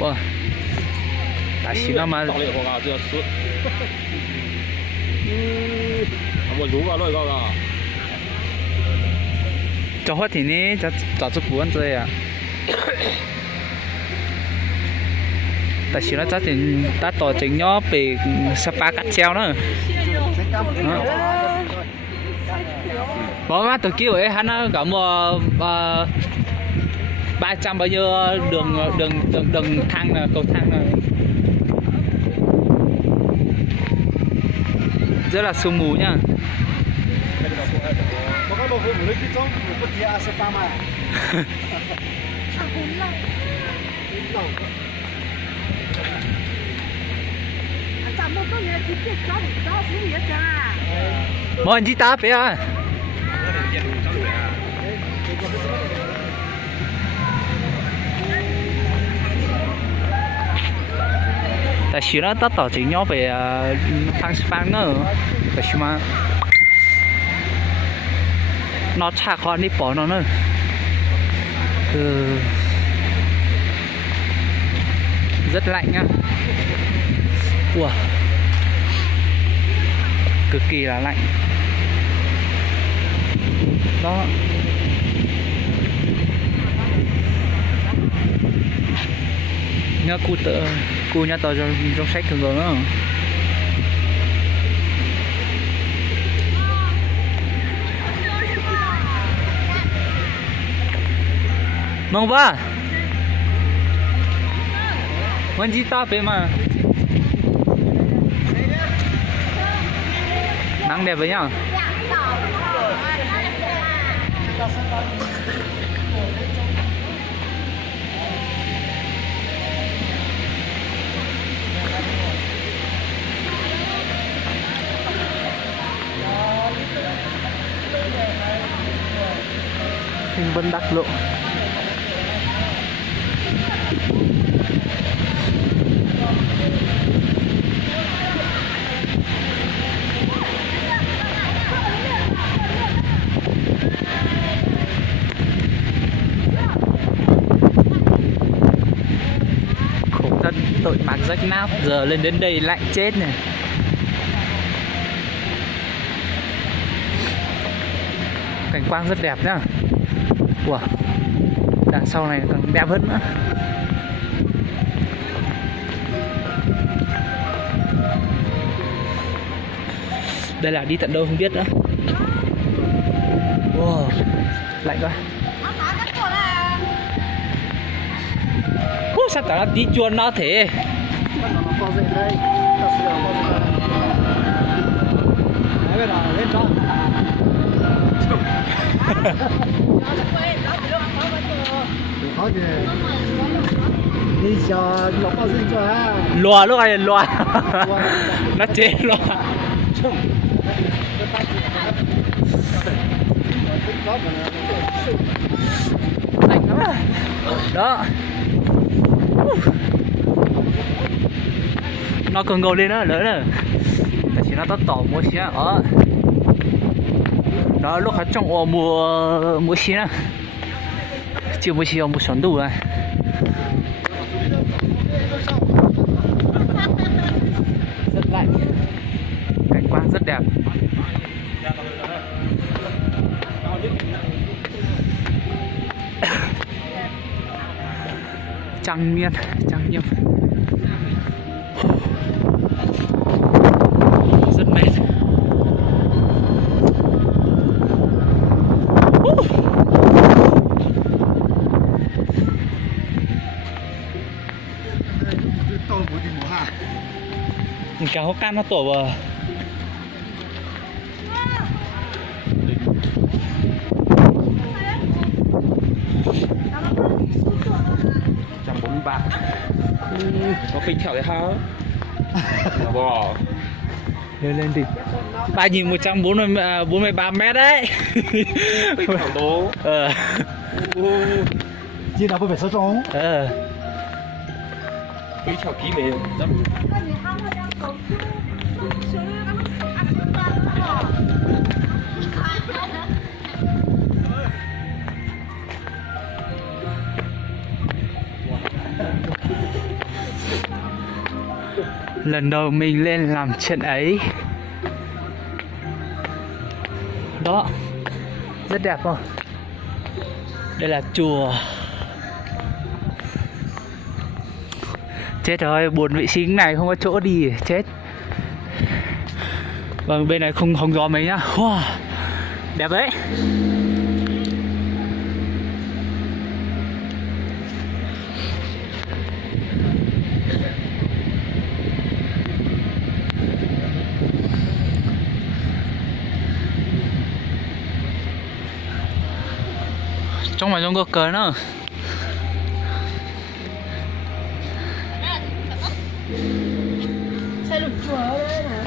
哇，大西那么，到了以后啊，这要吃。我如果那个啊，做好天呢，就找出不安这呀。大西那这点，ta tỏ chính nó về Sapa cắt treo nữa. Bỏ má từ kia ấy hắn nó có một 300 bao nhiêu đường thang là cầu thang này rất là sương mù nhá. Mọi gì ta bé à? Tại sao nó tắt tỏ chính nhau về thang spang nữa? Tại sao mà nó chả khó đi bỏ nó nữa. Rất lạnh nhá. Ủa, cực kỳ là lạnh đó. Nhớ cu nhà tao trong sách thường rồi đó. Mong ba Mình chỉ ta về mà nắng đẹp với nhau. Thanh Vân Đắc Lộ. Tội mặc rách nát, giờ lên đến đây lạnh chết này. Cảnh quang rất đẹp nhá. Wow, đằng sau này còn đẹp hơn nữa. Đây là đi tận đâu không biết nữa. Wow, lạnh quá. Sao tao đi chuồn nó thế? Lùa lúc này lùa. Nó chết lùa. Lạnh lắm à. Đó. Nó còn ngồi lên đó nữa nè. Tại vì nó tỏ mua xe ở đó lúc ở trong mua xe nè, chưa mua xe mua sẵn đủ rồi. Rất lạnh, cảnh quan rất đẹp. Trang nghiêm. Rất mệt. Cả hốc can nó tổ vào. Có kinh theo đấy hả? Bò. Lên đi. 3.143 mét đấy. Kinh thẳng đố. Chỉ nào phải số trống. Kinh theo ký này dám. Lần đầu mình lên làm chuyện ấy. Đó, rất đẹp không? Đây là chùa. Chết rồi, buồn vệ sinh này không có chỗ đi, chết. Vâng, bên này không hóng gió mấy nhá. Wow, đẹp đấy. Trong này trong có cờ nữa. Xe lục chùa ở đây nè.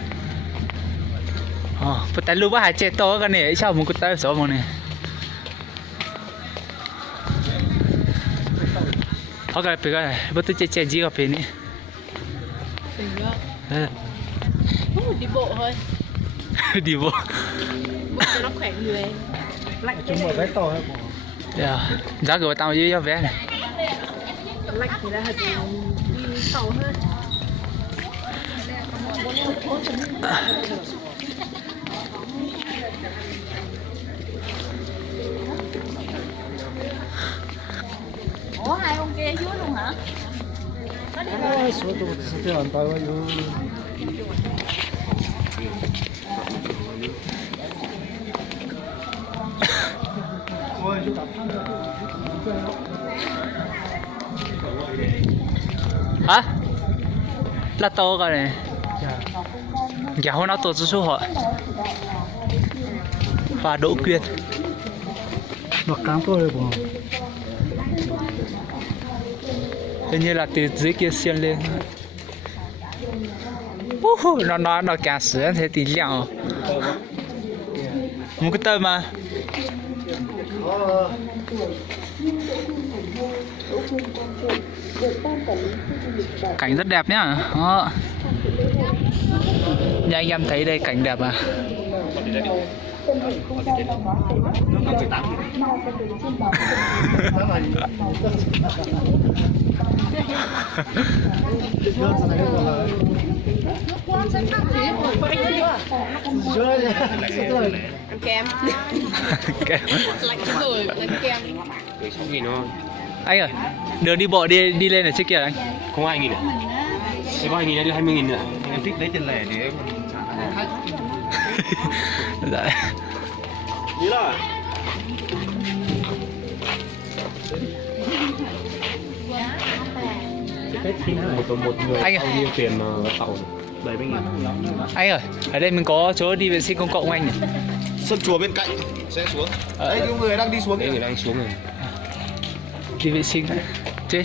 But tại lúc ba hai trẻ to cái này sao một cái tay số một này. cái này, bất cứ trẻ gì gặp này. Đỉnh đó. Đi bộ thôi. Đi bộ. Bộ cho nó khỏe người. Lạnh cái này. vé to Yeah. Giá của tao với vé này. Lạnh thì là hơi đi tàu hơn. Ủa hai ông kia dưới luôn hả? Hả? Là to cái này. Dạ hôm nào tổ chức số họ. Và Đỗ Quyên. Nó cám tôi rồi bỏ. Hình như là từ dưới kia xiên lên. Nó cả sữa thế tí lẹo. Một cái tơ mà. Cảnh rất đẹp nhá. Đó. Như anh em thấy đây cảnh đẹp à. Kem. Lạnh rồi, lạnh kem. Xong gì nó Anh ơi, đường đi bộ đi lên ở trước kia anh. không 2.000 nữa. Cái có 2.000 đưa 20.000 nữa. Em thích lấy tiền lẻ để em trả khách. Dạ. Ý là một người Anh bao ơi. nhiêu tiền tàu 70.000. Anh ơi, ở đây mình có chỗ đi vệ sinh công cộng anh nhỉ? Sân chùa bên cạnh sẽ xuống. Đấy, những người đang đi xuống Đấy kìa. người đang xuống rồi. Đi vệ sinh đấy. Chết.